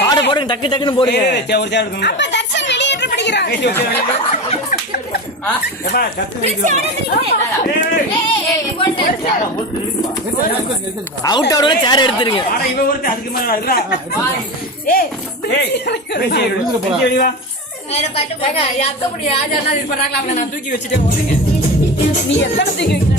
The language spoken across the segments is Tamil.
பாடு போடுங்க, டக்கு டக்குன்னு போடுங்க. அவுட் ஆடுங்க, சேர் எடுத்துருங்க. நான் தூக்கி வச்சுட்டே போறீங்க. நீ எத்தனை தூக்கி வைக்கிறா?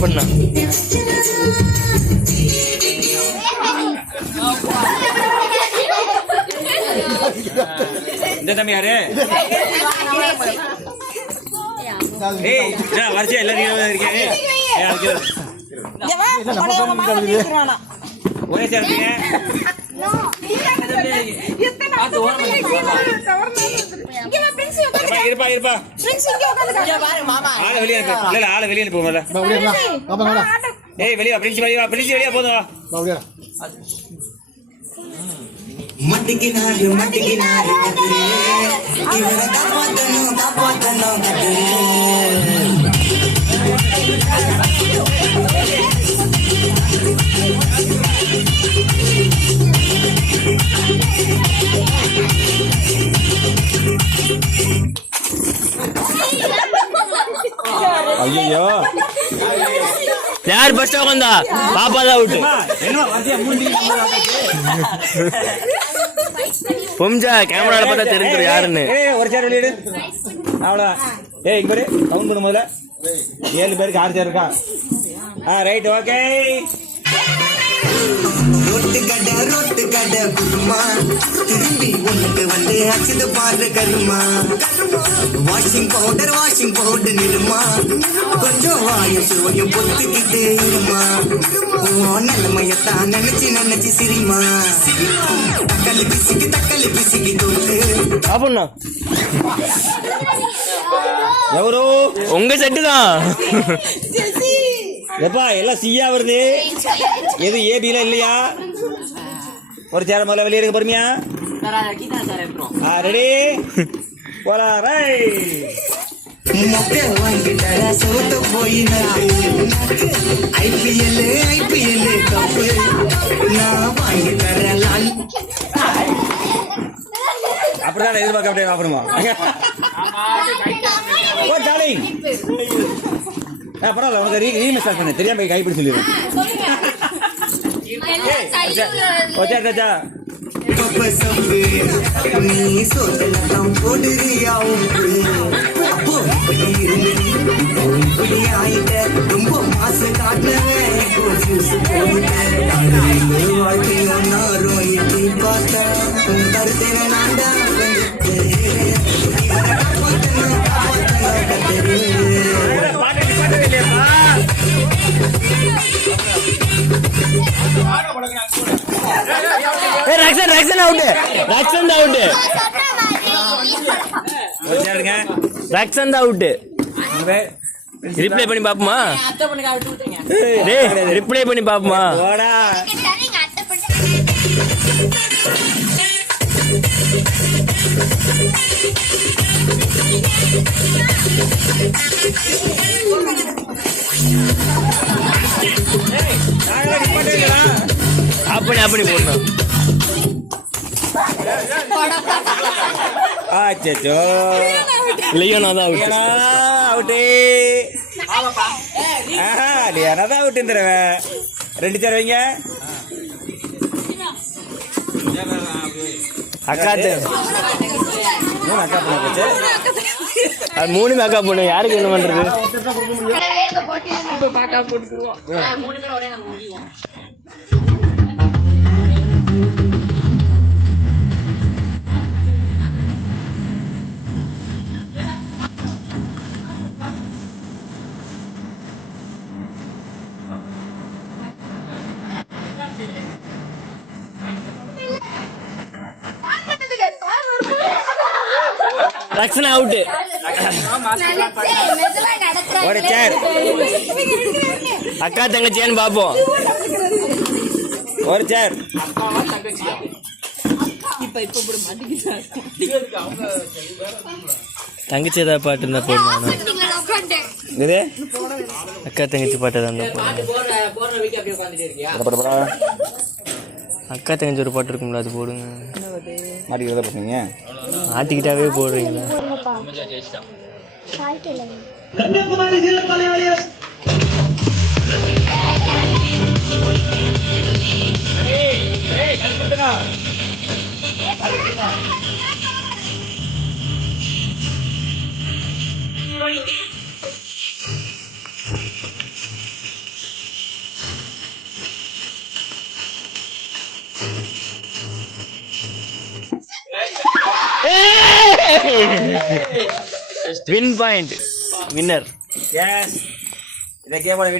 பண்ணா இந்த தம்பி யாரு? வரிசையா எல்லாரும் இருக்கீங்க. ஒரே சேர்ந்தீங்க. இருப்பா இருப்பா ஆளை வெளியே ஆளை வெளியே போகல. ஏய் வெளியே பிரின்சி வெளியே பிரின்சி வெளியே போதும். மட்டிக்கினாரு மட்டிக்கினாரு இவரை காப்பாத்தணும் காப்பாத்தணும் ஐயோ யார் ஃபர்ஸ்ட் உட்காந்தா? பாப்பா தான் அவுட். பொம்ஜா கேமரால பார்த்தா தெரிஞ்சிரும் யாருன்னு. ஒரு சேர் வெளியிடு. அவ்வளவுதான். இங்க பாரு கவுண்ட் பண்ணு முதல்ல. 7 பேருக்கு 6 சேர் இருக்கா? Right okay. ரொட்டு கடை குருமா திரும்பி உனக்கு வந்து அச்சுது பாரு கருமா வாஷிங் பவுடர் நிறுமா கொஞ்சம் வாய சுவையும் பொத்துக்கிட்டே இருமா நிலைமையத்தான் நினைச்சு சிரிமா தக்காளி பிசிக்கி தோட்டு அப்படின்னா எவரோ உங்க செட்டு தான். எப்பா எல்லாம் சியா வருது. எது ஏபில இல்லையா? ஒரு சேர முதல்ல வெளியே இருக்க பொறுமையா. ரெடி போலா. மொக்க வாங்கிட்டார சோத்த போய் ஐபிஎல் கப்பு நான் வாங்கி தரலாம். அப்படிதான் எதிர்பார்க்க அப்படியே அப்புறமா பரவாயில்ல. உனக்கு ரீமெஸ்டார்ட் பண்ண தெரியாம கைப்பிடி சொல்லிடுறேன். நீ சொல்லலாம் போடுறியா ரொம்ப மாசு காட்டினேன் வாழ்க்கையில நாரும் எட்டி பார்த்தேன் கருத்தேன நாண்டா Rakshan out. Rakshan out. Reply பண்ணி பாப்போமா? ரிப்ளை பண்ணி பாப்போமா? அப்படி போடணும். அச்சோ லியோனா தான் அவுட். லியோனா தான் அவுட். இந்த 2 சேர் வைங்க. அக்காத்து 3 அக்கா பொண்ணு. அது 3 அக்கா பொண்ணு. யாருக்கு என்ன பண்றது? ரக்ஷனா அவுட்டு. ஒரு சேர். அக்கா தங்கச்சியான்னு பாப்போம். ஒரு சேர். தங்கச்சி ஏதாவது பாட்டு இருந்தா போடுவாங்க. இது அக்கா தங்கச்சி பாட்டு இருந்தா அக்கா தங்கச்சி ஒரு பாட்டு இருக்கும்ல அது போடுங்க. மாட்டிக்கிறதா பசங்க ஆட்டிக்கிட்டாவே போடுறீங்களா? Win point. வின்னர். எஸ். இதை கேமரா